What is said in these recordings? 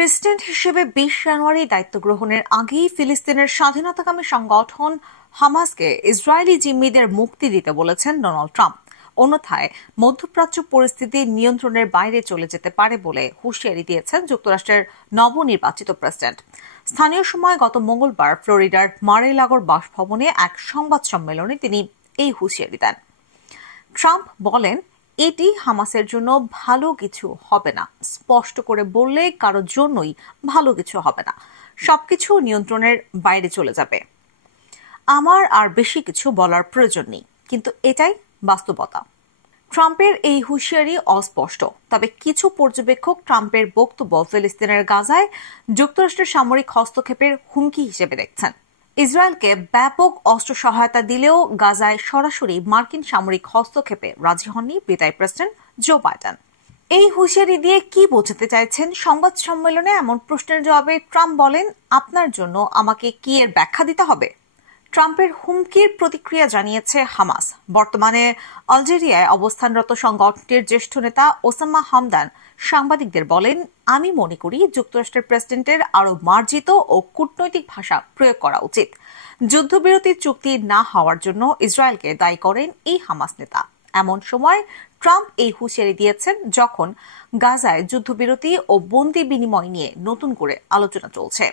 President হিসেবে ২০ জানুয়ারি দায়িত্ব গ্রহণের আগেই ফিলিস্তিনের স্বাধীনতাকামী সংগঠন হামাসকে ইসরায়েলি জিম্মিদের মুক্তি দিতে বলেছেন ডোনাল্ড ট্রাম্প। অন্যথায় মধ্যপ্রাচ্য পরিস্থিতি নিয়ন্ত্রণের বাইরে চলে যেতে পারে বলে হুঁশিয়ারি দিয়েছেন যুক্তরাষ্ট্রের নবনির্বাচিত প্রেসিডেন্ট। স্থানীয় সময় গত মঙ্গলবার ফ্লোরিডার মার-এ-লাগোর বাসভবনে এক সংবাদ সম্মেলনে তিনি এই হুঁশিয়ারি দেন। ট্রাম্প বলেন, এটি হামাসের জন্য ভালো কিছু হবে না। স্পষ্ট করে বললে কারোর জন্যই ভালো কিছু হবে না, সবকিছু নিয়ন্ত্রণের বাইরে চলে যাবে। আমার আর বেশি কিছু বলার প্রয়োজন নেই, কিন্তু এটাই বাস্তবতা। ট্রাম্পের এই হুঁশিয়ারি অস্পষ্ট, তবে কিছু পর্যবেক্ষক ট্রাম্পের বক্তব্য ফিলিস্তিনের গাজায় যুক্তরাষ্ট্রের সামরিক হস্তক্ষেপের হুমকি হিসেবে দেখছেন। ইসরায়েলকে ব্যাপক অস্ত্র সহায়তা দিলেও গাজায় সরাসরি মার্কিন সামরিক হস্তক্ষেপে রাজি হননি বিদায়ী প্রেসিডেন্ট জো বাইডেন। এই হুঁশিয়ারি দিয়ে কি বোঝাতে চাইছেন? সংবাদ সম্মেলনে এমন প্রশ্নের জবাবে ট্রাম্প বলেন, আপনার জন্য আমাকে কি এর ব্যাখ্যা দিতে হবে? ট্রাম্পের হুমকির প্রতিক্রিয়া জানিয়েছে হামাস। বর্তমানে আলজেরিয়ায় অবস্থানরত সংগঠনটির জ্যেষ্ঠ নেতা ওসামা হামদান সাংবাদিকদের বলেন, আমি মনে করি যুক্তরাষ্ট্রের প্রেসিডেন্টের আরও মার্জিত ও কূটনৈতিক ভাষা প্রয়োগ করা উচিত। যুদ্ধবিরতি চুক্তি না হওয়ার জন্য ইসরায়েলকে দায়ী করেন এই হামাস নেতা। এমন সময় ট্রাম্প এই হুঁশিয়ারি দিয়েছেন যখন গাজায় যুদ্ধবিরতি ও বন্দি বিনিময় নিয়ে নতুন করে আলোচনা চলছে।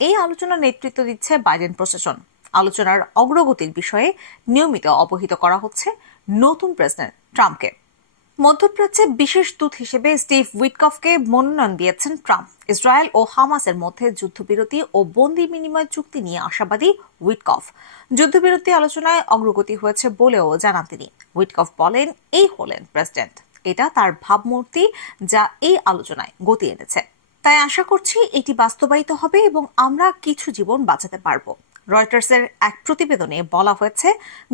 এই আলোচনার নেতৃত্ব দিচ্ছে বাইডেন প্রশাসন। আলোচনার অগ্রগতির বিষয়ে নিয়মিত অবহিত করা হচ্ছে নতুন প্রেসিডেন্ট ট্রাম্পকে। মধ্যপ্রাচ্যে বিশেষ দূত হিসেবে স্টিভ উইটকফকে মনোনয়ন দিয়েছেন ট্রাম্প। ইসরায়েল ও হামাসের মধ্যে যুদ্ধবিরতি ও বন্দি বিনিময় চুক্তি নিয়ে আশাবাদী উইটকফ। যুদ্ধবিরতি আলোচনায় অগ্রগতি হয়েছে বলেও জানান তিনি। উইটকফ বলেন, এই হলেন প্রেসিডেন্ট। এটা তার ভাবমূর্তি যা এই আলোচনায় গতি এনেছে। তাই আশা করছি এটি বাস্তবায়িত হবে এবং আমরা কিছু জীবন বাঁচাতে পারব। রয়টার্সের এক প্রতিবেদনে বলা হয়েছে,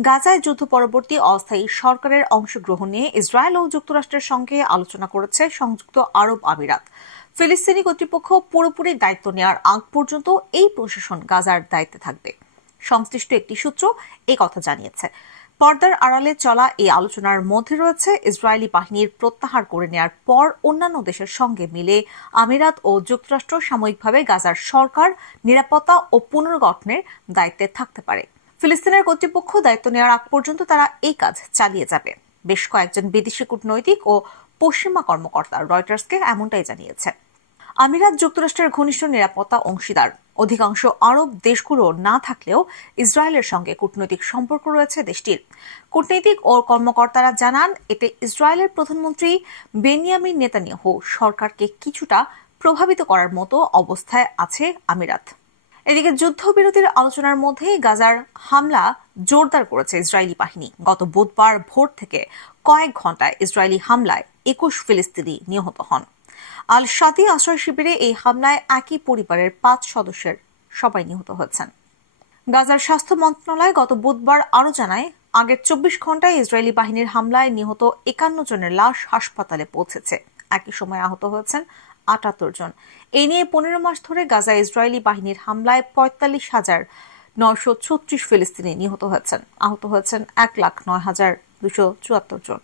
গাজায় যুদ্ধ পরবর্তী অস্থায়ী সরকারের অংশগ্রহণ নিয়ে ইসরায়েল ও যুক্তরাষ্ট্রের সঙ্গে আলোচনা করেছে সংযুক্ত আরব আমিরাত। ফিলিস্তিনি কর্তৃপক্ষ পুরোপুরি দায়িত্ব নেওয়ার আগ পর্যন্ত এই প্রশাসন গাজার দায়িত্বে থাকবে। সংশ্লিষ্ট একটি সূত্র এই কথা জানিয়েছে। পর্দার আড়ালে চলা এই আলোচনার মধ্যে রয়েছে ইসরায়েলি বাহিনীর প্রত্যাহার করে নেওয়ার পর অন্যান্য দেশের সঙ্গে মিলে আমিরাত ও যুক্তরাষ্ট্র সাময়িকভাবে গাজার সরকার, নিরাপত্তা ও পুনর্গঠনের দায়িত্বে থাকতে পারে। ফিলিস্তিনের কর্তৃপক্ষ দায়িত্ব নেওয়ার আগ পর্যন্ত তারা এই কাজ চালিয়ে যাবে। বেশ কয়েকজন বিদেশি কূটনৈতিক ও পশ্চিমা কর্মকর্তা রয়টার্সকে এমনটাই জানিয়েছে। আমিরাত যুক্তরাষ্ট্রের ঘনিষ্ঠ নিরাপত্তা অংশীদার। অধিকাংশ আরব দেশগুলো না থাকলেও ইসরায়েলের সঙ্গে কূটনৈতিক সম্পর্ক রয়েছে দেশটির। কূটনৈতিক ও কর্মকর্তারা জানান, এতে ইসরায়েলের প্রধানমন্ত্রী বেনিয়ামিন নেতানিয়াহু সরকারকে কিছুটা প্রভাবিত করার মতো অবস্থায় আছে আমিরাত। এদিকে যুদ্ধবিরতির আলোচনার মধ্যে গাজার হামলা জোরদার করেছে ইসরায়েলি বাহিনী। গত বুধবার ভোর থেকে কয়েক ঘণ্টায় ইসরায়েলি হামলায় ২১ ফিলিস্তিনি নিহত হন। আল শাতি আশ্রয় শিবিরে এই হামলায় একই পরিবারের ৫ সদস্যের সবাই নিহত হয়েছেন। গাজার স্বাস্থ্য মন্ত্রণালয় গত বুধবার আরও জানায়, আগের ২৪ ঘণ্টায় ইসরায়েলি বাহিনীর হামলায় নিহত ৫১ জনের লাশ হাসপাতালে পৌঁছেছে। একই সময় আহত হয়েছেন ৭৮ জন। এই নিয়ে ১৫ মাস ধরে গাজায় ইসরায়েলি বাহিনীর হামলায় ৪৫,৯৩৬ ফিলিস্তিনি নিহত হয়েছেন। আহত হয়েছেন ১,০৯,২৭৪ জন।